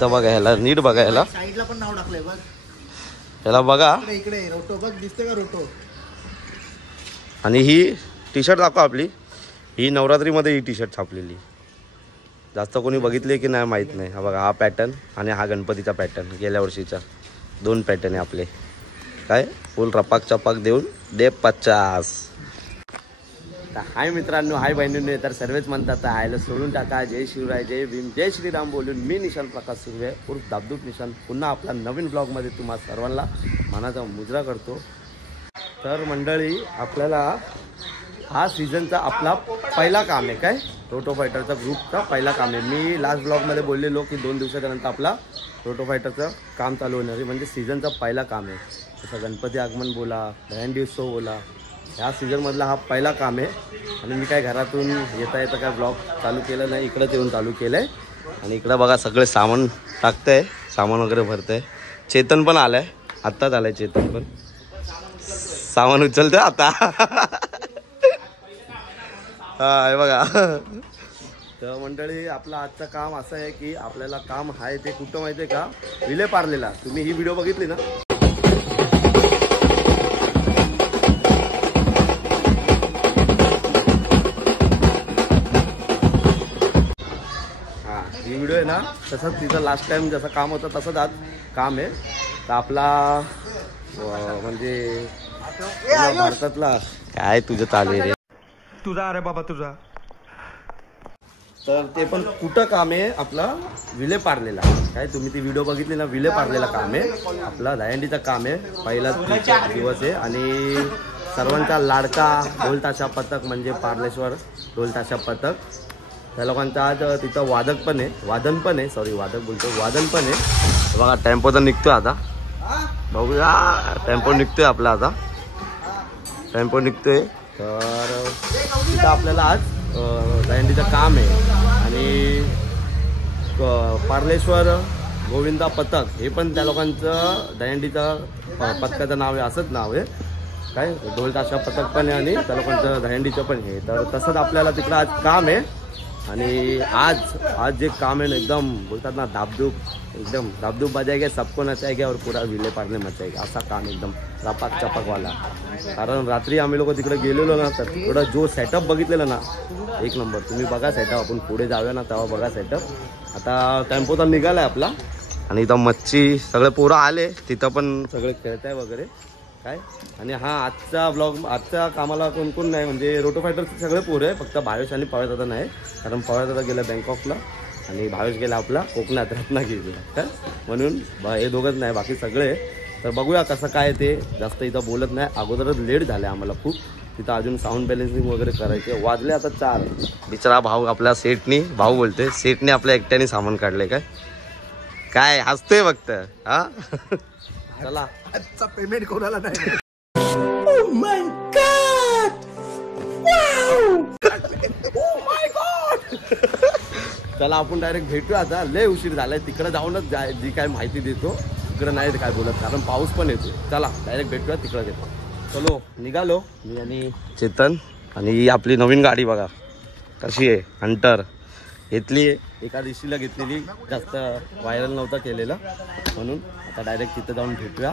इथं बघा, ह्याला नीट बघा, ह्याला साईडला पण नाव टाकलंय बघ, ह्याला बघा. इकडे रोटो बघ, दिसते का रोटो. आणि ही टी शर्ट दाखव आपली, ही नवरात्रीमध्ये ही टी शर्ट छापलेली. जास्त कोणी बघितले की नाही माहीत नाही. हा बघा, हा पॅटर्न आणि हा गणपतीचा पॅटर्न, गेल्या वर्षीचा 2 पॅटर्न आहे आपले. काय फुल रपाक चपाक देऊन दे 50. हाय मित्रांनो, हाय बहिणींनो, तर सर्वच म्हणतात आयला सोडून टाका. जय शिवराय, जय भीम, जय श्रीराम बोलून मी निशांत प्रकाश सुर्वे उर्फ दाबदूब निशांत पुन्हा आपला नवीन ब्लॉगमध्ये तुम्हा सर्वांना मनाचा मुजरा करतो. तर मंडळी, आपल्याला हा सीझनचा आपला पहिला काम आहे. काय रोटो फायटरचा ग्रुपचा पहिला काम आहे. मी लास्ट ब्लॉगमध्ये बोललेलो की 2 दिवसाच्या नंतर आपला रोटो फायटरचं काम चालू होणार आहे. म्हणजे सीझनचा पहिला काम आहे. जसं गणपती आगमन बोला, दहीहंडी उत्सव बोला, ह्या सीझनमधला हा पहिला काम आहे. आणि मी काय घरातून येता येता काय ब्लॉग चालू केलं नाही, इकडंच येऊन चालू केलं आहे. आणि इकडं बघा सगळे सामान टाकतं आहे, सामान वगैरे भरतं आहे. चेतन पण आलं आहे, आत्ताच आलं आहे चेतन पण, सामान उचलतं आता. हा हे बघा. तर मंडळी, आपलं आजचं काम असं आहे की आपल्याला काम आहे ते कुठं माहिती आहे का, विले पार्लेला. तुम्ही ही व्हिडिओ बघितली ना, ही व्हिडिओ आहे ना, तसंच तिथं लास्ट टाइम जसं काम होतं तसंच आज काम आहे. तर आपला म्हणजे भारतातला काय तुझं चालू आहे रे, तुझा अरे बाबा तुझा. तर ते पण कुठं काम आहे आपला, विले पार्लेला. काय तुम्ही ती व्हिडिओ बघितली ना, विले पार्लेला काम आहे आपला, दहीहंडीचं काम आहे. पहिला दिवस आहे आणि सर्वांचा लाडका ढोलताशा पथक म्हणजे पार्लेश्वर ढोलताशा पथक, त्या लोकांचा आज तिथं वादक पण आहे, वादन पण आहे, सॉरी वादक बोलतो, वादन पण आहे. बघा टेम्पो तर निघतोय आता, बघूया टेम्पो निघतोय आपला, आता टेम्पो निघतोय. तर तिथं आपल्याला आज दहीहंडीचं काम आहे. आणि पार्लेश्वर गोविंदा पथक हे पण त्या लोकांचं दहीहंडीचं पथकाचं नाव आहे, असंच नाव आहे. काय ढोलताशा पथक पण आहे आणि त्या लोकांचं दहीहंडीचं पण आहे. तर तसंच आपल्याला तिकडं आज काम आहे. आणि आज जे काम आहे ना, एकदम बोलतात ना दाबदूब, एकदम दाबदूब बजाएगा, सबको नचाएगा और पूरा विले पार्ले मचाएगा, असा काम एकदम रपाक चपाकवाला. कारण रात्री आम्ही लोक तिकडे गेलेलो ना, तर तिकडं जो सेटअप बघितलेला ना, एक नंबर. तुम्ही बघा सेटअप, आपण पुढे जाऊया ना तेव्हा बघा सेटअप. आता टेम्पो तर निघाला आहे आपला आणि इथं मच्छी सगळे पोरं आले, तिथं पण सगळे खेळत आहे वगैरे काय. आणि हा आजचा ब्लॉग, आजच्या कामाला कोण कोण नाही म्हणजे रोटो फायटरचे सगळे पोरं आहे, फक्त भावेश आणि पवळ्या दादा नाही. कारण पवळ्या दादा गेला बँकॉकला आणि भावेश गेला आपला कोकणात रत्नागिरीला, काय म्हणून हे दोघंच नाही, बाकी सगळे. तर बघूया कसं काय ते, जास्त इथं बोलत नाही, अगोदरच लेट झालं आहे आम्हाला खूप. तिथं अजून साऊंड बॅलेन्सिंग वगैरे करायचे, वाजले आता 4. बिचारा भाऊ आपल्या सेटनी, भाऊ बोलते सेटने आपल्या एकट्याने सामान काढले. काय काय हसतोय फक्त. हा चला, आजचा पेमेंट कोणाला नाही. चला आपण डायरेक्ट भेटूया आता, लय उशीर झालाय. तिकडे जाऊनच जी काय माहिती देतो, तिकडे नाही काय बोलत कारण पाऊस पण येतो. चला डायरेक्ट भेटूया, तिकडे घेतो. चलो निघालो मी आणि चेतन. आणि ही आपली नवीन गाडी बघा कशी आहे, हंटर घेतली आहे, एका दिवशीला घेतलेली, जास्त व्हायरल नव्हता केलेला म्हणून. आता डायरेक्ट तिथं जाऊन भेटूया.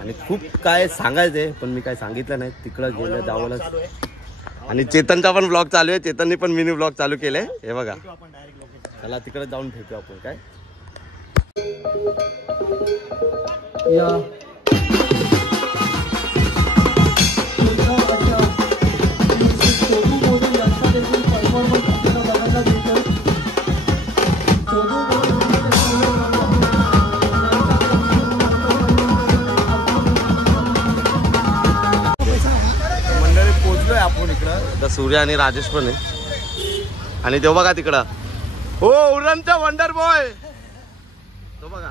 आणि खूप काय सांगायचं आहे पण मी काय सांगितलं नाही, तिकडं गेलं जावंच. आणि चेतनचा पण ब्लॉग चालू आहे, चेतनने पण मिनी ब्लॉग चालू केले, हे बघा. चला तिकडे जाऊन भेटू आपण. काय मंडळी पोचलोय आपण इकडं. सूर्य आणि राजेश पण आहे. आणि तो बघा तिकडं, हो उरणचा वंडर बॉय, तो बघा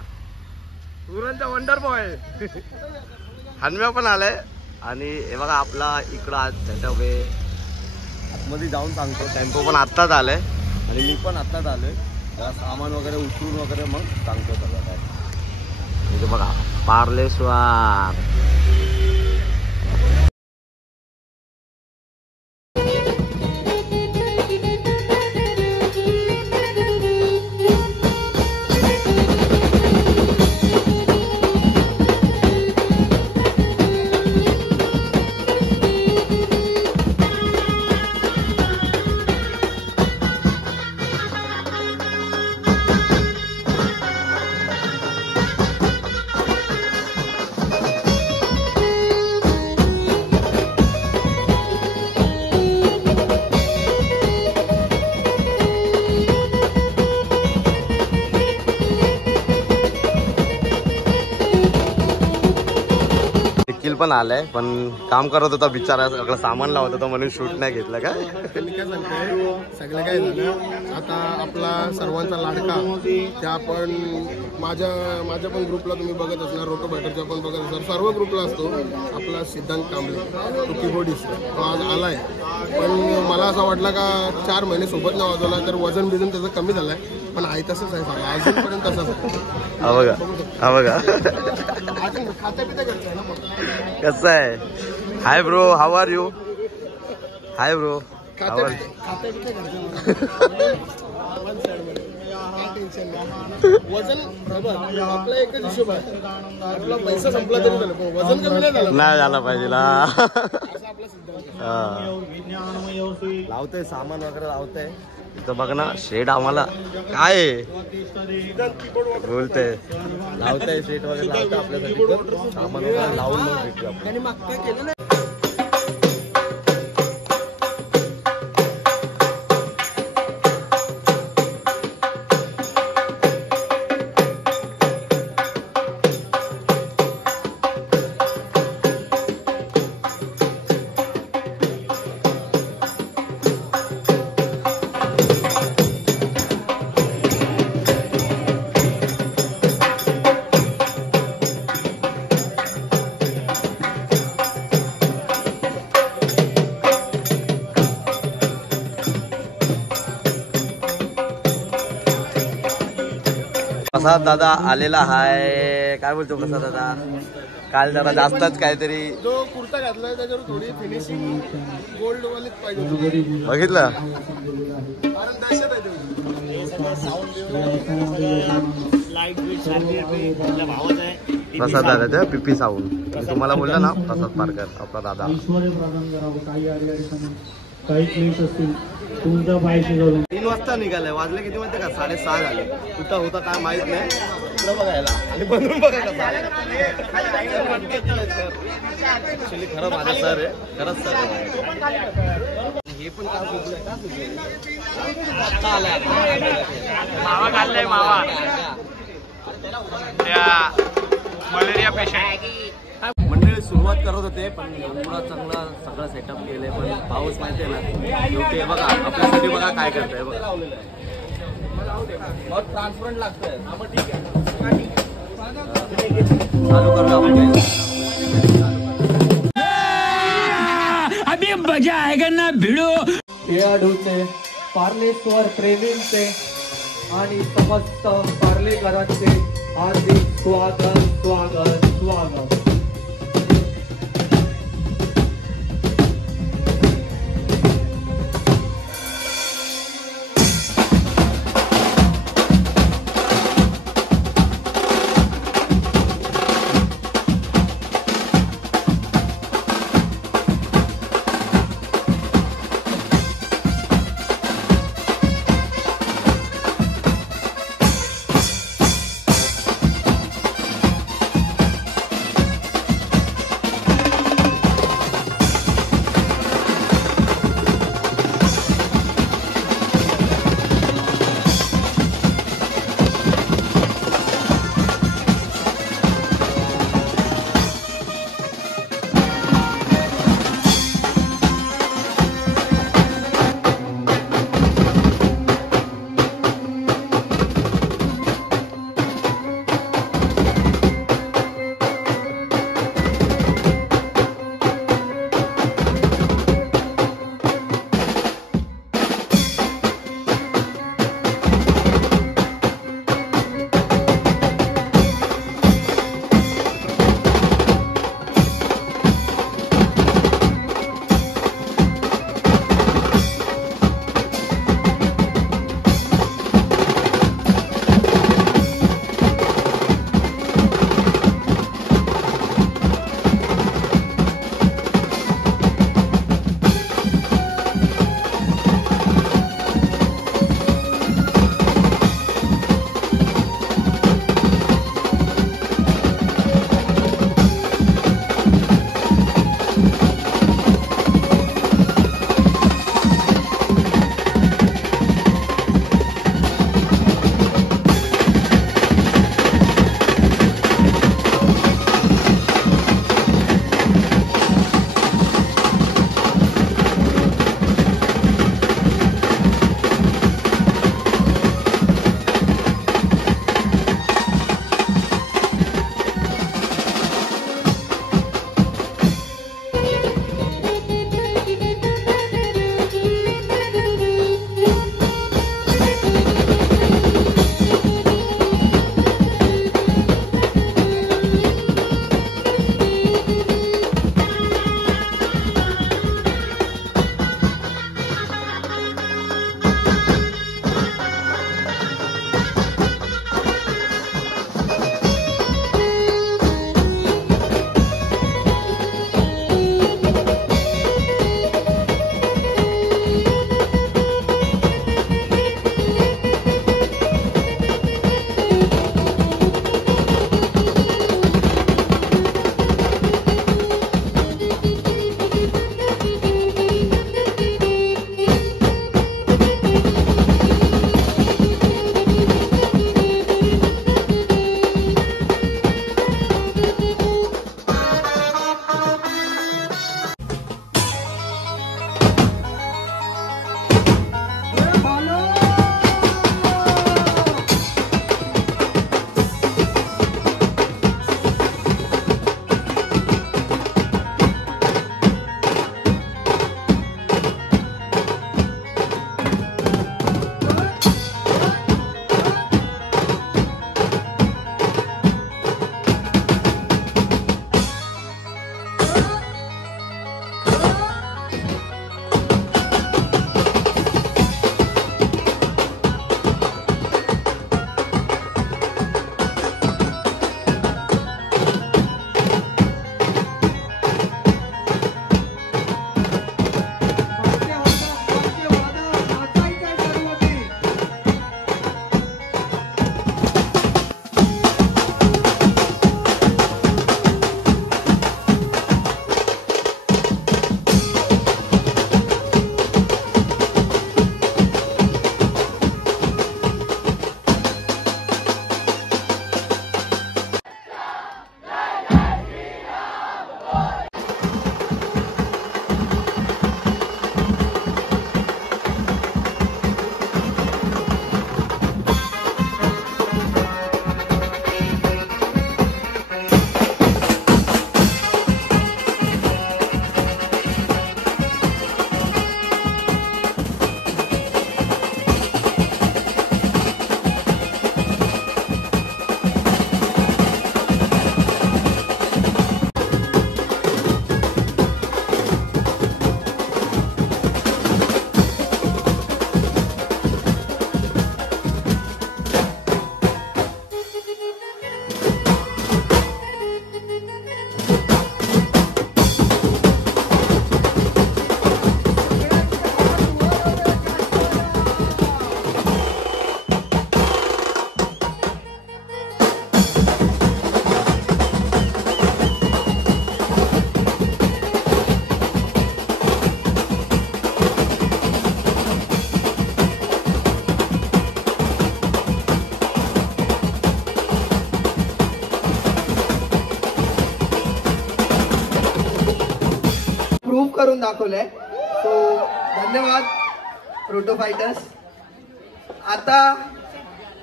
उरणचा वंडर बॉय. हनम्या पण आलाय. आणि हे बघा आपला इकडं आज सेटअप आहे. आतमध्ये जाऊन सांगतो. टेम्पो पण आत्ताच आलाय आणि मी पण आत्ताच आलोय. सामान वगैरे उचलून वगैरे मग सांगतो सगळं काय. इथे बघा पार्लेश्वर. निखिल पण आलाय, पण काम करत होता बिचारा, सगळं सामान लावत होता म्हणून शूट नाही घेतलं का. मी काय सांगते, सगळं काय झालं आता आपला सर्वांचा लाडका त्या पण माझ्या पण ग्रुपला तुम्ही बघत असणार, रोटो बॅटरच्या पण बघत असणार, सर्व ग्रुपला असतो आपला सिद्धांत कांबळे, तो कीबोर्डिस्ट, तो आज आलाय. पण मला असं वाटलं का 4 महिने सोबत नाही वाजवला तर वजन बिजन त्याचं कमी झालंय, पण आहे तसंच आहे सगळं अजूनपर्यंत तसंच आहे. हा बघा, हा बघा अजून खाता पिता करतोय ना मग. कसं आहे. Hi bro, how are you. Hi bro, how are. खाता पिता करतोय काय टेन्शन नाही. वजन बरोबर आपला एकच हिशोब आहे, आपला पैसा संपला तरी झालं पण वजन कमी नाही झालं नाही झाला पाहिजे ना. असं आपला सिद्धांत. लावतंय सामान वगैरे लावतंय इथं बघ ना. शेड आम्हाला काय बोलतंय, लावतंय शेड वगैरे लावतंय आपल्यासाठी, पण सामान वगैरे लावून मग भेटू आपण. आणि मागच्या केलं ना प्रसाद दादा आलेला आहे. काय बोलतो प्रसाद दादा, काल जरा जास्तच काहीतरी जो कुर्ता घातलाय त्याच्यावर थोडी फिनिशिंग गोल्ड वालीच पाहिजे, बघितलं. कारण दहशत आहे प्रसाद दादा पिपी साऊन, मी तुम्हाला बोललो ना प्रसाद पारकर आपला दादा. काही क्लिप्स असतील तुमचा पाहिजे करून 3 वाजता निघालाय, वाजले किती माहिती का, 6:30 झाले. कुठं होता काय माहित नाही, इकडं बघायला आणि बनवून बघा कसा. ऍक्च्युली खरं माझं सर आहे, खरंच सर आहे. हे पण काय सुचलंय का तुझे आता आलाय मावा खाल्लाय मावा, मलेरिया पेशंट. मंडळी सुरुवात करत होते, पण एवढा चांगला सगळं सेटअप केलंय, पण पाऊस माहिती आहे ना शेवटी. बघा आपल्यासाठी बघा काय करताय बघा, ट्रान्सपरंट लागतंय. चालू करू आपण. अभी मजा आएगा ना भिडो. खेळाडूचे, पार्लेश्वर प्रेमींचे आणि समस्त पार्लेकरांचे हार्दिक स्वागत स्वागत स्वागत. करून दाखवलंय. सो धन्यवाद रोटो फायटर्स. आता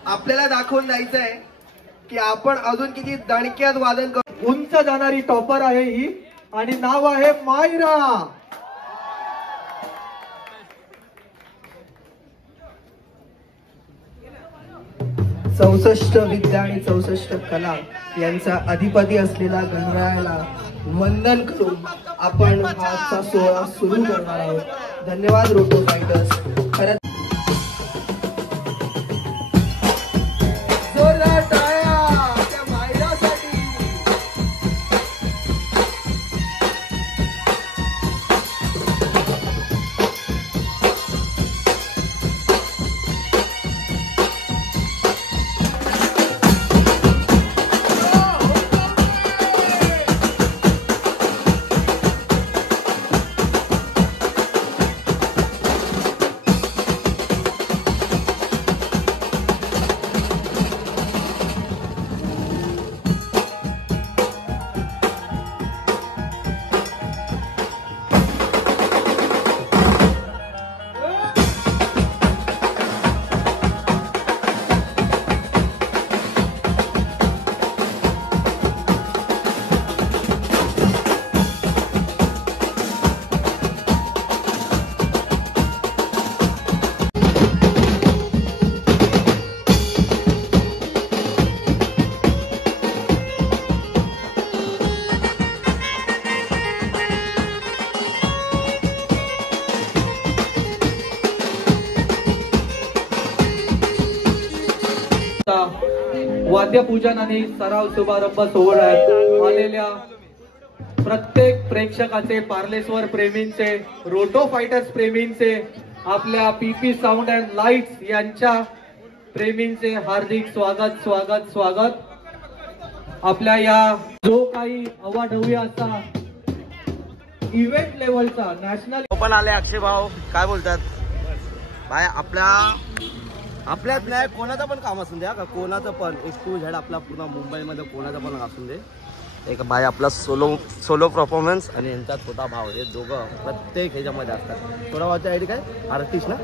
आपल्याला दाखवून द्यायचं आहे की आपण अजून किती दणक्यात वादन करू. उंच जाणारी टॉपर आहे ही आणि नाव आहे मायरा. 64 विद्या आणि 64 कला यांचा अधिपती असलेला गणरायाला वंदन करून आपण आजचा सोहळा सुरू करणार आहोत. धन्यवाद रोटो फायटर्स. खरंच जोरदार टाळ्या त्या मायरासाठी. वाद्यपूजन आणि सराव शुभारंभ सोहळ्यात आलेल्या प्रत्येक प्रेक्षकाचे, पार्लेश्वर प्रेमींचे, रोटो फायटर्स प्रेमींचे, आपल्या पीपी साऊंड अँड लाईट्स यांच्या प्रेमींचे हार्दिक स्वागत स्वागत स्वागत. आपल्या या जो काही अवाढव्य असा इव्हेंट लेवलचा नॅशनल पण आले अक्षय भाऊ, काय बोलतात भाई? आपल्यात नाही कोणाचं पण काम असून द्या का, कोणाचं पण एक टू झेड आपला पूर्ण मुंबईमध्ये कोणाचं पण असून दे. एक भाई आपला सोलो परफॉर्मन्स आणि यांचा छोटा भाव, हे दोघं प्रत्येक ह्याच्यामध्ये असतात. छोटा भावची आयडी काय? आर्टिस्ट ना?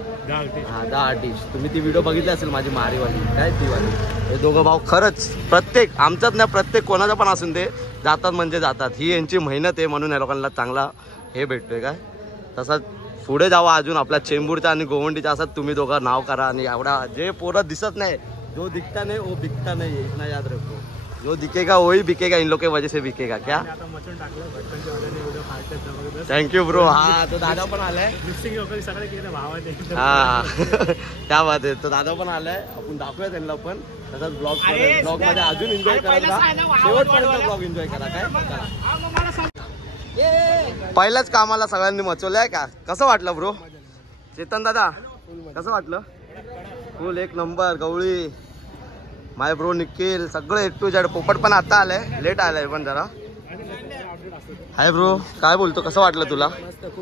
हा, द आर्टिस्ट. तुम्ही ती व्हिडिओ बघितली असेल माझी मारीवाली, काय ती वाली. हे दोघं भाऊ खरंच प्रत्येक आमच्यात नाही, प्रत्येक कोणाचं पण असून दे जातात म्हणजे जातात. ही यांची मेहनत आहे म्हणून या लोकांना चांगला हे भेटतोय. काय तसंच पुढे जावा अजून आपल्या चेंबूरचा आणि गोवंडीचा असं तुम्ही दोघं नाव करा. आणि एवढा जे पोरं दिसत नाही, जो दिखता नहीं वो बिकता नहीं, इतना याद रखो. जो दिखेगा वही बिकेगा, इन लोग के वजह से बिकेगा. क्या थँक्यू ब्रो. हा, तो दादा पण आलाय. हा त्या बात आहे. तो दादा पण आलाय, आपण दाखवूया त्यांना पण. तसंच ब्लॉग मध्ये अजून एन्जॉय करायला, शेवटपर्यंत ब्लॉग एन्जॉय करा. काय पहिल्याच कामाला सगळ्यांनी मचवलंय का? कसं वाटलं ब्रो? चेतन दादा कसं वाटलं? फुल एक नंबर. गवळी, माय ब्रो निखिल, सगळं एक टू झेड. पोपट पण आता आलाय, लेट आलाय पण जरा. हाय ब्रो, काय बोलतो? कसं वाटलं तुला?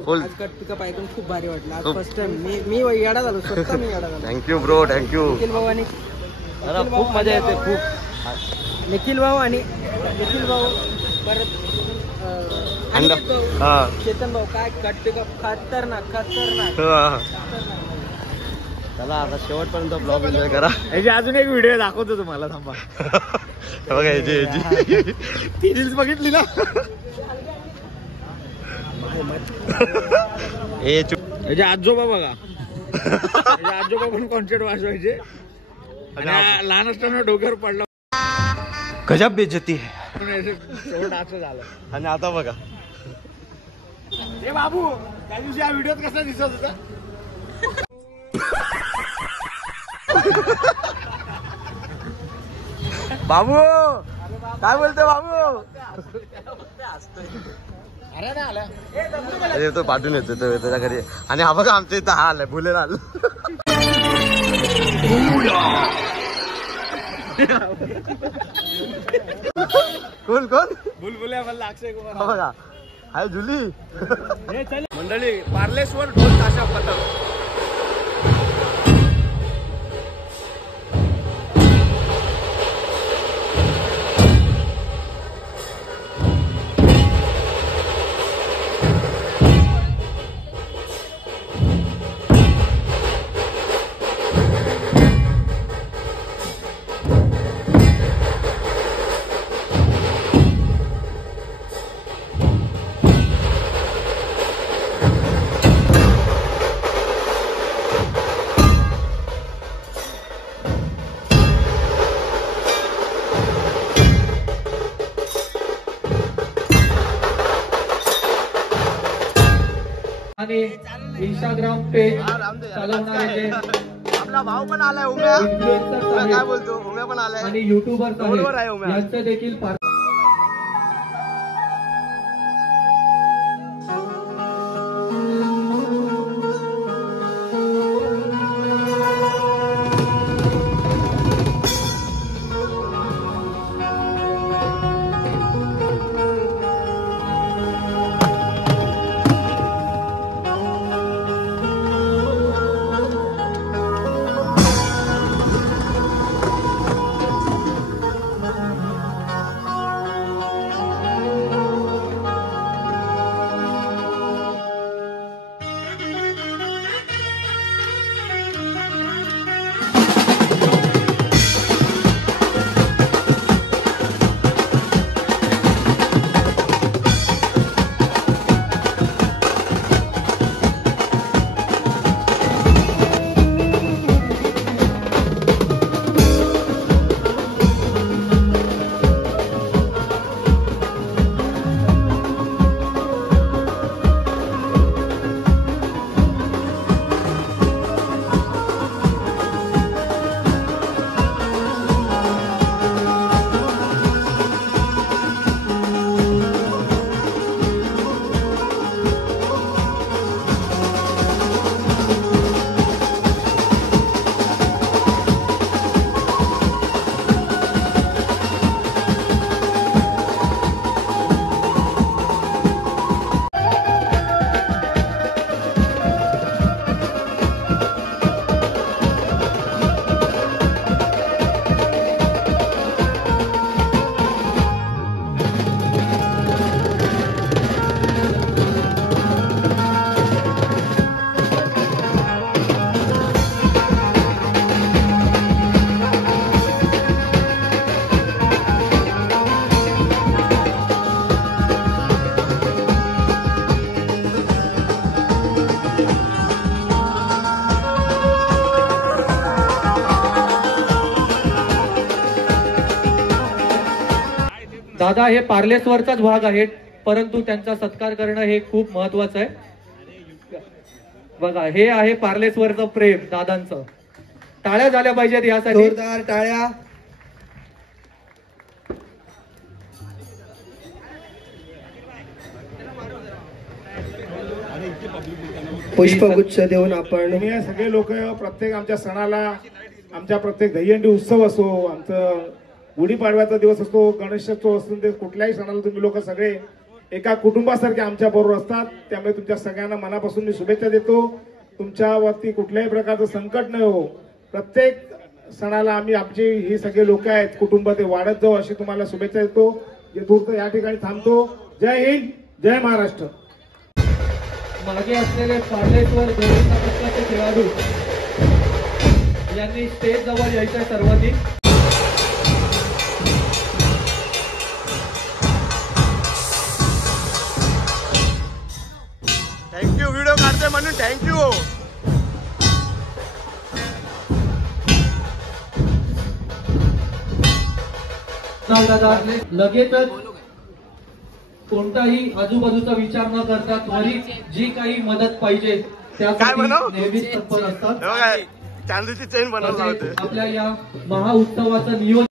फुल पिकअप ऐकून खूप भारी वाटलं. फर्स्ट टाइम मी येडा झालो, स्वतः मी येडा झालो. Thank you bro, thank you. निखिल भाऊ आणि खूप मजा येते खूप. निखिल भाऊ परत चेतन भाऊ, काय कट पिकअप खतरनाक. चला आता शेवटपर्यंत ब्लॉग एन्जॉय करा. याची अजून एक व्हिडिओ दाखवतो तुम्हाला, थांबा. बघा याची ती रील्स बघितली ना? याचे आजोबा बघा. आजोबा पण कॉन्सर्ट वाजवायचे. लहान असताना डोक्यावर पडला, गजब बेइज्जती है. असं झालं. आणि आता बघा, हे बाबू त्या दिवशी या व्हिडिओत कसा दिसत होता? बाबू काय बोलतोय बाबू? अरे तो पाठवून येतो तो त्याच्या घरी. आणि हा बघा आमच्या इथं हा आलाय भुलेलाल. कोण बुलबुल्या मला अक्षय कुमार. हा बघा, हाय जुली. मंडळी, पार्लेश्वर ढोल ताशा पथक. आणि इंस्टाग्राम पेज चालवणारे जे आपला भाऊ पण आलाय उम्या. इन्फ्लुएन्सर्स काय आहेत बोलतो उम्या पण आलाय. आणि युट्यूबर्स बरोबर आहे, आहेत उमेश. यांचं देखील दादा हे पार्लेश्वरचाच भाग आहे, परंतु त्यांचा सत्कार करणं हे खूप महत्वाचं आहे. बघा हे आहे पार्लेश्वरचं प्रेम दादांचं. टाळ्या झाल्या पाहिजेत यासाठी. जोरदार टाळ्या. पुष्पगुच्छ देऊन आपण हे सगळे लोक प्रत्येक आमच्या सणाला, आमच्या प्रत्येक दहीहंडी उत्सव असो, आमचं गुढीपाडव्याचा दिवस असतो, गणेशोत्सव असतो, ते कुठल्याही सणाला तुम्ही लोक सगळे एका कुटुंबासारखे आमच्या बरोबर असतात. त्यामुळे तुमच्या सगळ्यांना मनापासून मी शुभेच्छा देतो. तुमच्यावरती कुठल्याही प्रकारचं संकट न हो. प्रत्येक सणाला आम्ही आमची ही सगळे लोक आहेत कुटुंब ते वाढत जाऊ अशी तुम्हाला शुभेच्छा देतो. येथून या ठिकाणी थांबतो. जय हिंद, जय महाराष्ट्र. मागे असलेले पार्लेश्वर गोविंद पथकाचे खेळाडू यांनी स्टेज जवळ यायच्या सर्वांनी. थँक्यू व्हिडिओ काढतोय म्हणून थँक्यू. लगेचच कोणताही आजूबाजूचा विचार न करता त्वरित जी काही मदत पाहिजे त्यासाठी नेहमीच तत्पर असतात. चांदीची चेन बनवला होते. आपल्या या महाउत्सवाचं नियोजन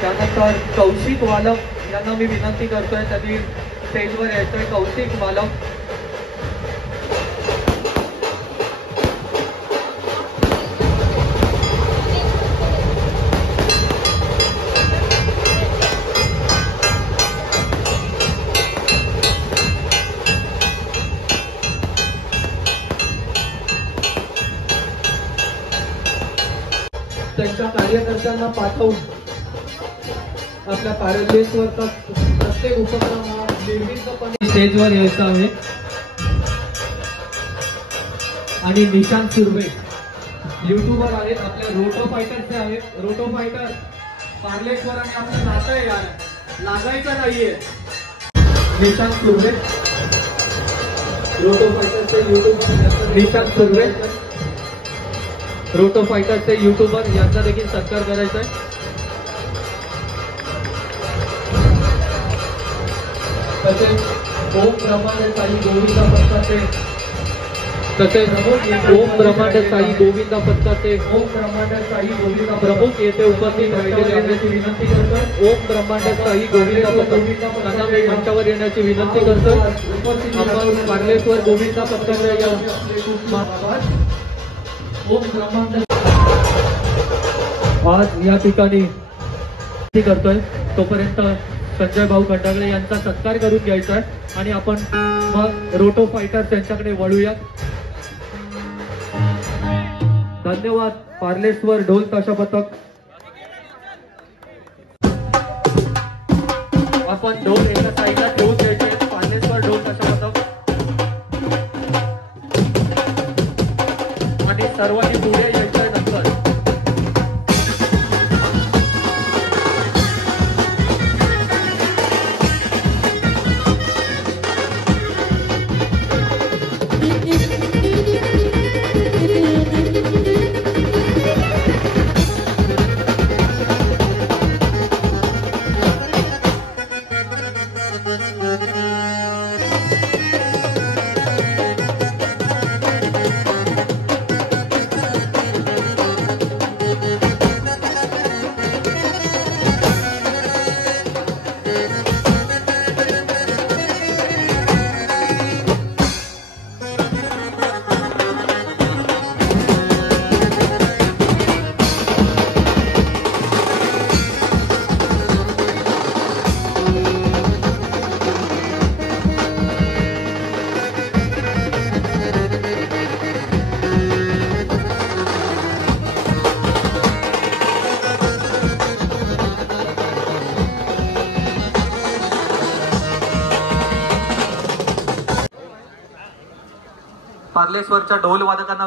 त्यानंतर कौशिक वालक यांना मी विनंती करतोय, त्यांनी स्टेजवर यायचंय. कौशिक वालक. त्यांच्या कार्यकर्त्यांना पाठवून आपल्या पारदेशवरचा प्रत्येक उपक्रम हा निर्विघ्नपणे स्टेजवर यायचा आहे. आणि निशांत सुर्वे युट्यूबर आहेत, आपल्या रोटो फायटरचे आहेत. रोटो फायटर पार्लेश्वर आणि आपलं नातं आहे यार, लागायचं नाहीये. निशांत सुर्वे रोटो फायटरचे युट्यूबर. निशांत सुर्वे रोटो फायटरचे युट्यूबर यांचा देखील सत्कार करायचा आहे. तसेच ओम ब्रह्मांड साई गोविंदा पथकाचे ओम ब्रह्मांड साई गोविंदा पथकाचे ओम ब्रह्मांड साई गोविंदा प्रमुख येथे उपस्थित राहिलेले येण्याची विनंती करतोय. ओम ब्रह्मांड साई गोविंदा पथक त्यांना मी मंचावर येण्याची विनंती करतोय. आपण पार्लेश्वर गोविंदा पथकाच्या या ओम ब्रह्मांड आज या ठिकाणी करतोय. तोपर्यंत संजय भाऊ खंडागळे यांचा सत्कार करून घ्यायचा आहे आणि आपण मग रोटो फायटर त्यांच्याकडे वळूयात. धन्यवाद. पार्लेश्वर ढोल ताशा पथक. आपण ढोल एका साईडला ठेवून द्यायचे. पार्लेश्वर ढोल ताशा पथक आणि सर्वांनी पुढे यायचं आहे. नंतर पार्लेश्वरच्या ढोल वादकांना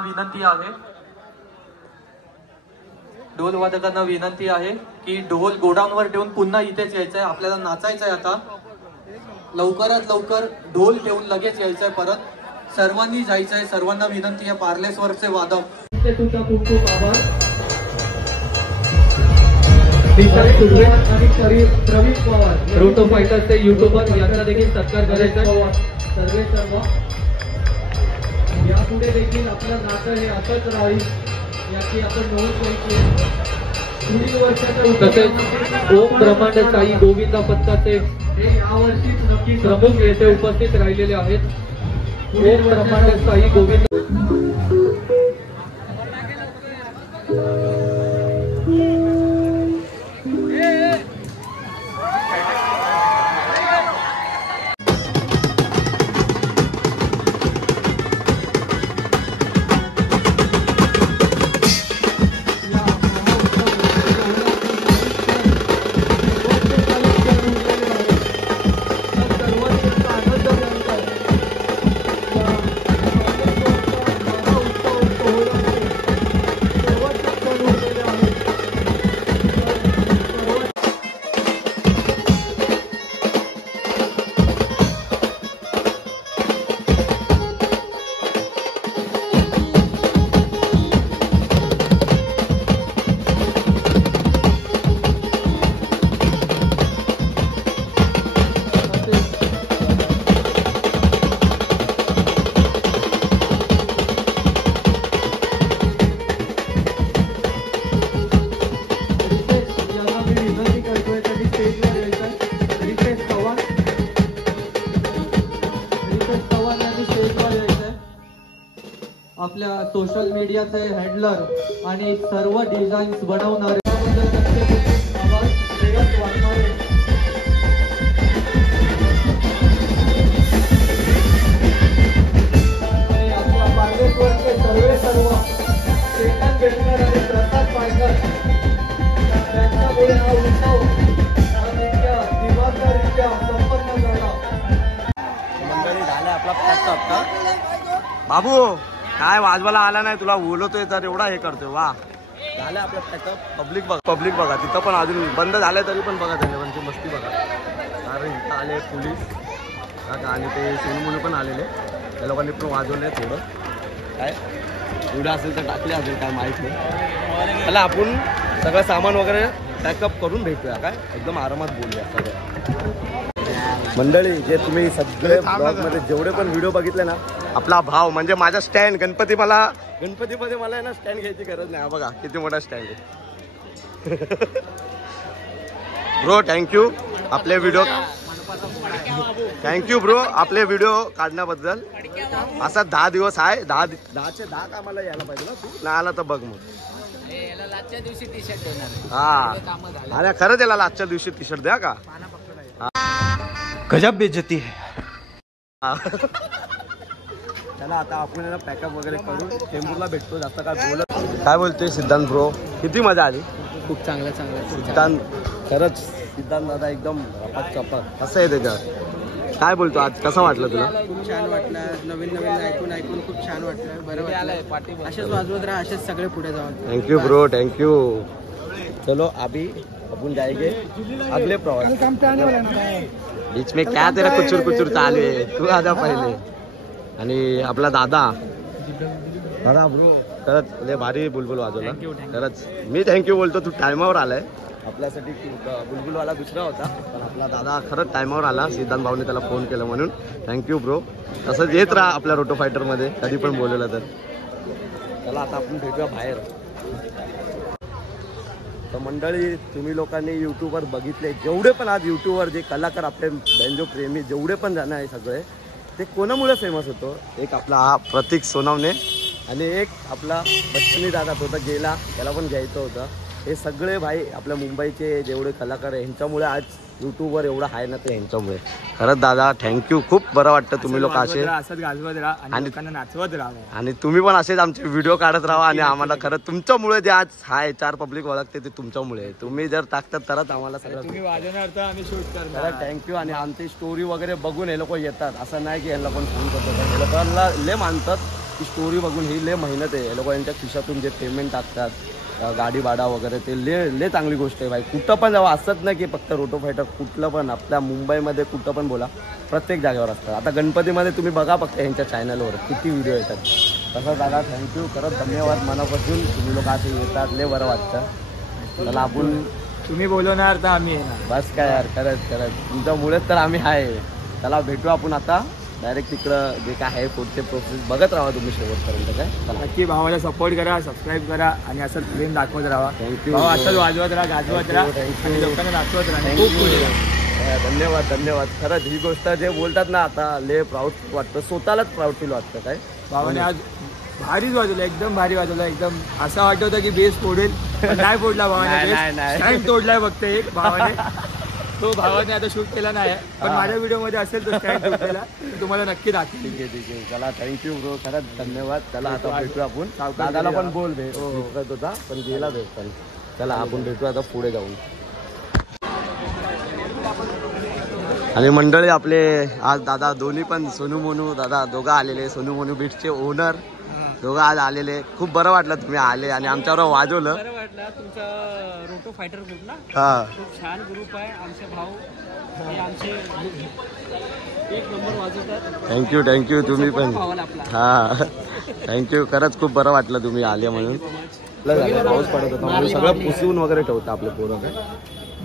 विनंती आहे की ढोल गोडाऊनवर ठेवून पुन्हा इथेच यायचंय. आपल्याला नाचायचंय. आता लवकरात लवकर ढोल ठेवून लगेच यायचंय. परत सर्वांनी जायचंय. सर्वांना विनंती आहे. पार्लेश्वरचे वादक ते तुमचा खूप खूप आभार. आणि प्रवीण पवार रोटो फायटरचे युट्यूबर यांचा देखील सत्कार करायचा. सर्व यापुढे देखील आपलं नातं हे असंच राहील याची आपण नोंद घ्यायची. पुढील वर्षाच्या तसेच ओम ब्रह्मांड साई गोविंदा पथकाचे हे यावर्षी नक्की प्रमुख येथे उपस्थित राहिलेले आहेत. ओम ब्रह्मांड साई गोविंद. आपल्या सोशल मीडियाचे हँडलर आणि सर्व डिझाईन्स बनवणारे सर्व चेतन बेटकर आणि प्रसाद पाटकर त्यांच्यामुळे हा उत्सव दिवाळीच्या संपन्न झाला. मंडळी झाला आपला पॅकअप का बाबू काय वाजवायला आला नाही तुला बोलवतोय तर एवढा हे करतोय वा झालं आपलं पॅकअप. पब्लिक बघा तिथं पण अजून बंद झालंय तरी पण बघा त्यांची मस्ती बघा. कारण इथं आले पोलीस आणि ते सोनमुले पण आलेले त्या लोकांनी पण वाजवले थोडं काय एवढं असेल तर टाकले असेल काय माहीत नाही. चला आपण सगळं सामान वगैरे पॅकअप करून भेटूया काय एकदम आरामात बोलूया सगळं. मंडळी जे तुम्ही सगळे ब्लॉगमध्ये जेवढे पण व्हिडिओ बघितले ना आपला भाव म्हणजे माझा स्टँड गणपतीमध्ये मला आहे ना स्टँड घ्यायची गरज नाही. बघा किती मोठा स्टँड आहे. ब्रो थँक्यू आपले व्हिडिओ आपले व्हिडिओ काढण्याबद्दल. असा 10 दिवस आहे 10चे 10 कामाला यायला पाहिजे ना तू नाही आला तर बघ मग. हा अरे खरं त्याला लास्टच्या दिवशी टी शर्ट द्या का गजब बेइज्जती है. चला आता आपण पॅकअप वगैरे करून चेंबूरला भेटतो. जास्त काय बोलत काय बोलतोय सिद्धांत ब्रो किती मजा आली. खूप चांगलं सिद्धांत खरंच सिद्धांत दादा एकदम चपात कसं आहे त्याच्यावर काय बोलतो आज कसं वाटलं तुला. खूप छान वाटलं. नवीन ऐकून खूप छान वाटलं. बरं वाटलं. असेच वाजवत राहा असेच सगळे पुढे जाऊ. Thank you bro thank you. चलो अभी अपन जाएंगे अगले प्रवास. बीच में क्या तेरा कुचूर चालू आहे तू आधा पहिले. आणि आपला दादा ब्रो खरंच लय भारी बुलबुल वाजवला खरंच. मी थँक्यू बोलतो तू टायमावर आलाय. आपल्यासाठी बुलबुलवाला दुसरा होता पण आपला दादा खरंच टायमावर आला. सिद्धांत भाऊने त्याला फोन केला म्हणून थँक्यू ब्रो. तसंच येत राहा आपल्या रोटो फायटरमध्ये कधी पण बोलवलं तर. चला आता आपण भेटूया बाहेर. तर मंडळी तुम्ही लोकांनी यूट्यूबवर बघितले जेवढे पण आज यूट्यूबवर जे कलाकार आपले बँजो प्रेमी जेवढे पण जण आहे सगळे ते कोणामुळे फेमस होतो. एक आपला हा प्रतीक सोनवणे आणि एक आपला बच्चनी दादा होता गेला त्याला पण घ्यायचं होतं. हे सगळे भाई आपल्या मुंबईचे जेवढे कलाकार आहे ह्यांच्यामुळे आज यूट्यूबवर एवढं आहे ना ते ह्यांच्यामुळे. खरंच दादा थँक्यू. खूप बरं वाटतं तुम्ही लोक असे नाचवत राहा आणि तुम्ही पण असेच आमचे व्हिडिओ काढत राहा. आणि आम्हाला खरंच तुमच्यामुळे जे आज हाय 4 पब्लिक ओळखते ते तुमच्यामुळे. तुम्ही जर टाकतात तरच आम्हाला सगळं तुम्ही वाजवणार तर आम्ही शूट करणार. थँक्यू. आणि आमची स्टोरी वगैरे बघून हे लोक येतात असं नाही की यांना पण फोन करतात. हे लोकांना लय मानतात की स्टोरी बघून ही लय मेहनत आहे. हे लोक यांच्या खिशातून जे पेमेंट टाकतात गाडी भाडा वगैरे ते लय चांगली गोष्ट आहे भाई. कुठं पण जावं असत नाही की फक्त रोटो फायटर कुठलं पण आपल्या मुंबईमध्ये कुठं पण बोला प्रत्येक जागेवर असतात. आता गणपतीमध्ये तुम्ही बघा फक्त यांच्या चॅनलवर किती व्हिडिओ येतात. तसं दादा थँक्यू खरंच धन्यवाद मनापासून. तुम्ही लोक असे येतात लय बरं वाटतं. त्याला आपण तुम्ही बोलवणार तर आम्ही येणार. बस काय यार खरंच तुमच्यामुळेच तर आम्ही आहे. त्याला भेटू आपण आता डायरेक्ट तिकडं जे काय आहे पुढचे प्रोसेस बघत राहा तुम्ही शेवटपर्यंत. काय नक्की भावाला सपोर्ट करा सबस्क्राईब करा आणि असं प्रेम दाखवत राहा. थँक्यू. भाऊ असंच वाजवत राहा गाजवत राहा आणि लोकांना दाखवत राहा. खूप पुढे धन्यवाद खरंच. ही गोष्ट जे बोलतात ना आता लय प्राऊड वाटतं स्वतःलाच प्राऊड फील वाटतं. काय भावाने आज भारीच वाजवलं एकदम भारी वाजवलं. एकदम असं वाटत होतं की बेस फोडेल पण नाही फोडला भावाने. स्टँड तोडलाय फक्त एक भावाने. तो भावाने आता शूट केला नाही पण माझ्या व्हिडिओमध्ये असेल तो स्टँड शूट केला तुम्हाला नक्की दाखवेल. ठीक आहे. चला थँक्यू ब्रो खरंच धन्यवाद. चला आता भेटू आपण. दादाला पण बोल भेट होता पण गेला भेट. चला आपण भेटू आता पुढे जाऊन. आणि मंडळी आपले आज दादा दोन्ही पण सोनू मोनू दादा दोघं आलेले. सोनू मोनू बीटचे ओनर दोघं आज आलेले. खूप बरं वाटलं तुम्ही आले आणि आमच्यावर वाजवलं. बरं वाटलं. तुमचा रोटो फायटर ग्रुप ना हा खूप छान ग्रुप आहे. आमचे भाऊ हे आमचे एक नंबर वाजवतात. थँक्यू तुम्ही पण. भावाला आपला हा थँक्यू खरंच खूप बरं वाटलं तुम्ही आले म्हणून. पाऊस पडत होता म्हणून सगळं पुसून वगैरे ठेवतं आपलं पोरं. काय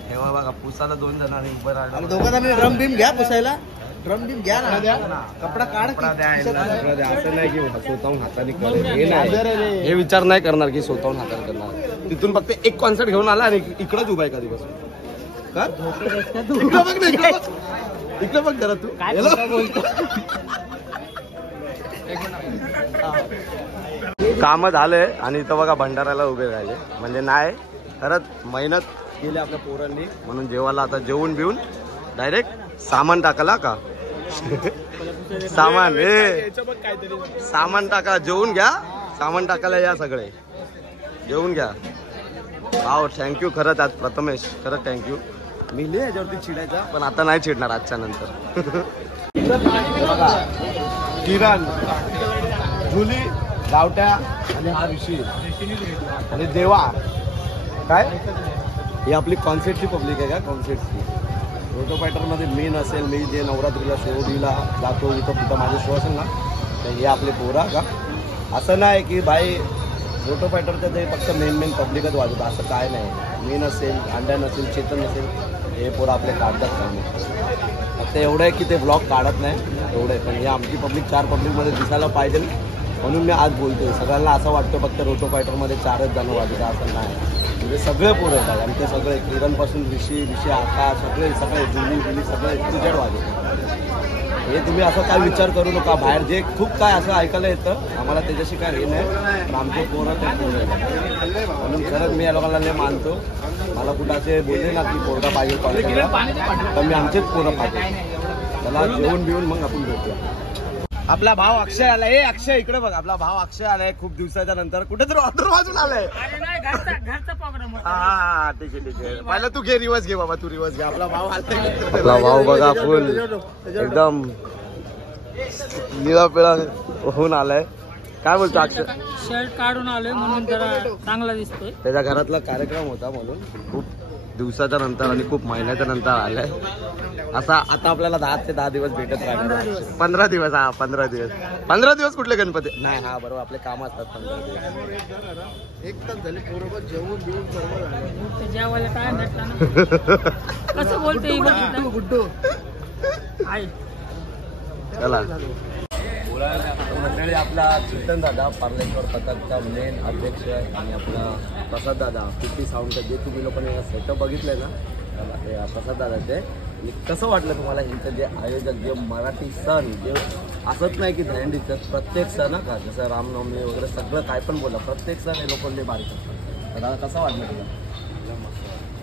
तेव्हा बघा पुसायला 2 जणांनी उभं राहिलं. दोघांना ड्रम बिम घ्या पुसायला. ड्रम बिम घ्या ना. कपडा काढ. असं नाही की स्वतःहून हाताने करेल. हे विचार नाही करणार की स्वतःहून हाताने करणार. तिथून फक्त एक कॉन्सर्ट घेऊन आला आणि इकडेच उभा आहे कधीपासून. इकडं बघ जरा तू बोलतो. काम झालंय आणि इथं बघा भंडाऱ्याला उभे राहिले. म्हणजे नाही खरंच मेहनत केली आपल्या पोरांनी म्हणून जेवायला आता जेवून बिवून डायरेक्ट सामान टाकला का सामान टाका जेवून घ्या. सामान टाकायला या सगळे जेवून घ्या. भाऊ थँक्यू खरंच आज प्रथमेश खरंच थँक्यू. मी लिहि याच्यावरती चिडायचा पण आता नाही चिडणार आजच्या नंतर. किरण जुली गावट्या आणि हा ऋषी आणि देवा काय ही आपली कॉन्सर्टची पब्लिक आहे का कॉन्सर्टची. रोटो फायटरमध्ये मेन असेल मी जे नवरात्रीला शिवडीला जातो इथं तिथं माझे शो असेल ना तर हे आपले पोरा का. असं नाही की भाई रोटो फायटरचं ते फक्त मेन पब्लिकच वाजवतं असं काय नाही. मेन असेल अंड्या नसेल चेतन नसेल हे पोरं आपले काढतात काम. फक्त एवढं आहे की ते ब्लॉग काढत नाही एवढं आहे. पण हे आमची पब्लिक 4 पब्लिकमध्ये दिसायला पाहिजे म्हणून मी आज बोलतोय. सगळ्यांना असं वाटतं फक्त रोटो फायटरमध्ये 4च जण वाजवतात असं नाही. म्हणजे सगळे पोरं येतात आमचे सगळे किरणपासून ऋषी आकाश सगळे जुली सगळे तिजड वाजवतात. हे तुम्ही असं काय विचार करू नका. बाहेर जे खूप काय असं ऐकायला येतं आम्हाला त्याच्याशी काय हे नाही. पण आमचे पोरं ते पोरं येतात म्हणून खरंच मी या लोकांना लय मानतो. मला कुठं असे बोलले ना की पोरगा पाहिजे कॉन्टॅक्टला तर मी आमचेच पोरं पाहिजे. त्याला जेवून बिवून मग आपण भेटूया. आपला भाव अक्षय आलाय. हे अक्षय इकडे बघ. आपला भाव अक्षय आलाय खूप दिवसाच्या नंतर. कुठेतरी ऑर्डर वाजून आलाय. हा ठीक आहे पहिला तू घे रिवर्स घे बाबा तू रिवर्स घे. आपला भाव आलाय. आपला भाव बघा फुल एकदम निळा पिळा होऊन आलाय. काय बोलतो अक्षय. शर्ट काढून आलोय म्हणून जरा चांगला दिसतोय. त्याच्या घरातला कार्यक्रम होता म्हणून खूप दिवसाच्या नंतर आणि खूप महिन्याच्या नंतर आलाय. असा आता आपल्याला 10 ते 10 दिवस भेटत राहणार. 15 दिवस. हा 15 दिवस. 15 दिवस कुठले गणपती नाही. हा बरोबर आपले काम असतात 15 दिवस. एक तास झाले बरोबर जेवून बिवून सर्व झालं. जेवायला काय भेटला ना कसं बोलतोय गुड्डू चला मंडळी. आपला चेतन दादा पार्लेश्वर पथकचा मेन अध्यक्ष आणि आपला प्रसाद दादा 50 साऊंडचं जे तुम्ही लोकांनी सेटअप बघितलंय ना ते प्रसाद दादाचे. कसं वाटलं तुम्हाला यांचं जे आयोजक जे मराठी सण जे असंच नाही की दहीहंडीचं प्रत्येक सण का जसं रामनवमी वगैरे सगळं काय पण बोला प्रत्येक सण हे लोकांनी बारीक करतात. तर दादा कसं वाटलं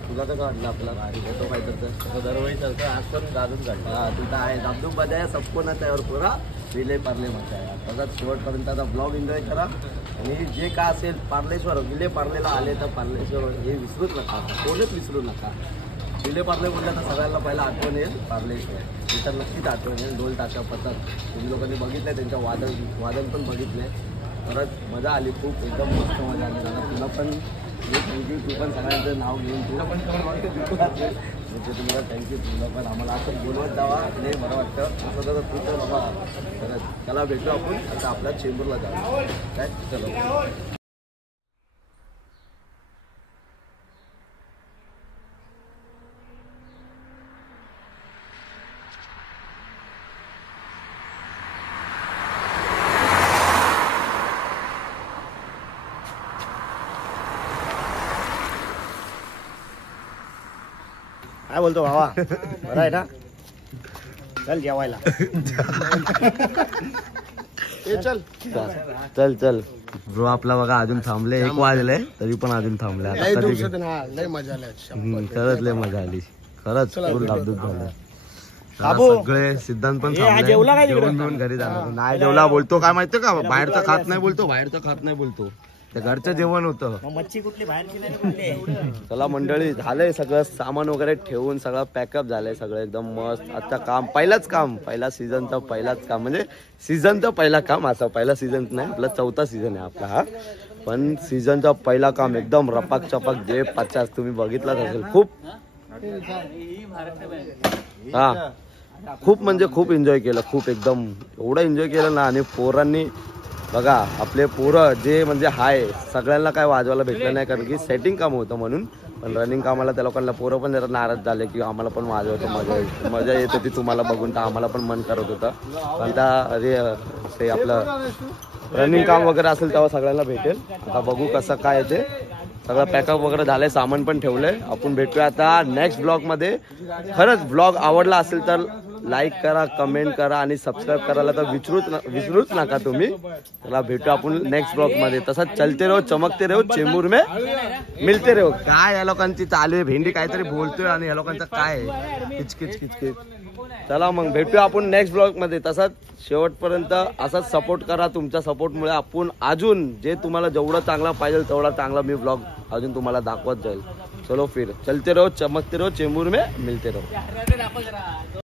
तुला कसं वाटलं आपला रोटो फायटरचं दरवेळी चालतं आज पण गाजून काढलं. हा तिथं आहे दाबदूब बजाय सबको ना त्यावर पुरा विले पार्ले मजा आहे. तसंच शेवटपर्यंत आता ब्लॉग एन्जॉय करा आणि जे काय असेल पार्लेश्वर विले पार्लेला आले तर पार्लेश्वर हे विसरूच नका. कोणच विसरू नका. विले पार्ले म्हटलं तर सगळ्यांना पहिला आठवण येईल पार्लेश्वर. तिथं नक्कीच आठवण येईल. ढोल ताशा पथक तुम्ही लोकांनी बघितलं त्यांचं वादन पण बघितलंय. परत मजा आली खूप एकदम मस्त मजा आली. तुला पण थँक्यू. तू पण सगळ्यांचं नाव घेऊन तुला पण म्हणजे तुम्हाला थँक्यू. तुला पण आम्हाला असं बोलवत जावा नाही बरं वाटतं. असं जर तू तर बाबा त्याला भेटू आपण आता आपल्या चेंबूरला जाऊ काय. चलो काय बोलतो भावा बरं आहे ना. चल जेवायला. चल चल चल ब्रो. आपला बघा अजून थांबले 1 वाजले तरी पण अजून थांबले. लय मजा आली. खरंच लय मजा आली. खरंच फुल धाबधूब झालं. सगळे सिद्धांत पण जेवण घेऊन घरी जाणार. नाही जेवला बोलतो काय माहितीये का बाहेरचं खात नाही बोलतो. बाहेरचं खात नाही बोलतो. ते घरचं जेवण होतं. मच्छी कुठली बाहेर. चला मंडळी झालंय सगळं सामान वगैरे ठेवून सगळं पॅकअप झालंय सगळं एकदम मस्त. आता काम पहिलाच काम पहिला सीझनचं पहिलाच काम म्हणजे सीझनचं पहिला काम. असं पहिला सीझन नाही आपला 4था सीझन आहे आपला हा. पण सीझनचा पहिला काम एकदम रपाक चपाक जे 50 तुम्ही बघितलाच असेल. खूप हा खूप म्हणजे खूप एन्जॉय केलं. खूप एकदम एवढं एन्जॉय केलं ना. आणि पोरांनी बघा आपले पोरं जे म्हणजे हाय सगळ्यांना काय वाजवायला भेटलं नाही कारण की सेटिंग काम होतं म्हणून. पण रनिंग कामाला त्या लोकांना पोरं पण जरा नाराज झाले की आम्हाला पण वाजवतो मजा येत होती तुम्हाला बघून तर आम्हाला पण मन करत होतं. पण ते आपलं रनिंग काम वगैरे असेल तेव्हा सगळ्यांना भेटेल. आता बघू कसं काय ते. सगळं पॅकअप वगैरे झालंय, सामान पण ठेवलंय. आपण भेटूया आता नेक्स्ट ब्लॉग मध्ये. खरंच ब्लॉग आवडला असेल तर लाईक करा, कमेंट करा आणि सबस्क्राईब करायला तर विसरूच नका तुम्ही. चला भेटू आपण नेक्स्ट ब्लॉग मध्ये. तसंच चलते रहो, चमकते रहो, चेंबूर में मिलते रहो. काय या लोकांची चालू आहे, भेंडी काहीतरी बोलतोय आणि या लोकांचं काय आहे किचकिच किचकिच. चला मग भेटूया आपण नेक्स्ट ब्लॉग मध्ये. तसंच शेवटपर्यंत असाच सपोर्ट करा. तुमच्या सपोर्टमुळे आपण अजून जे तुम्हाला जेवढं चांगला पाहिजे तेवढा चांगला मी ब्लॉग अजून तुम्हाला दाखवत जाईल. चलो फिर चलते रहो, चमकते रहो, चेंबूर में मिलते रहो.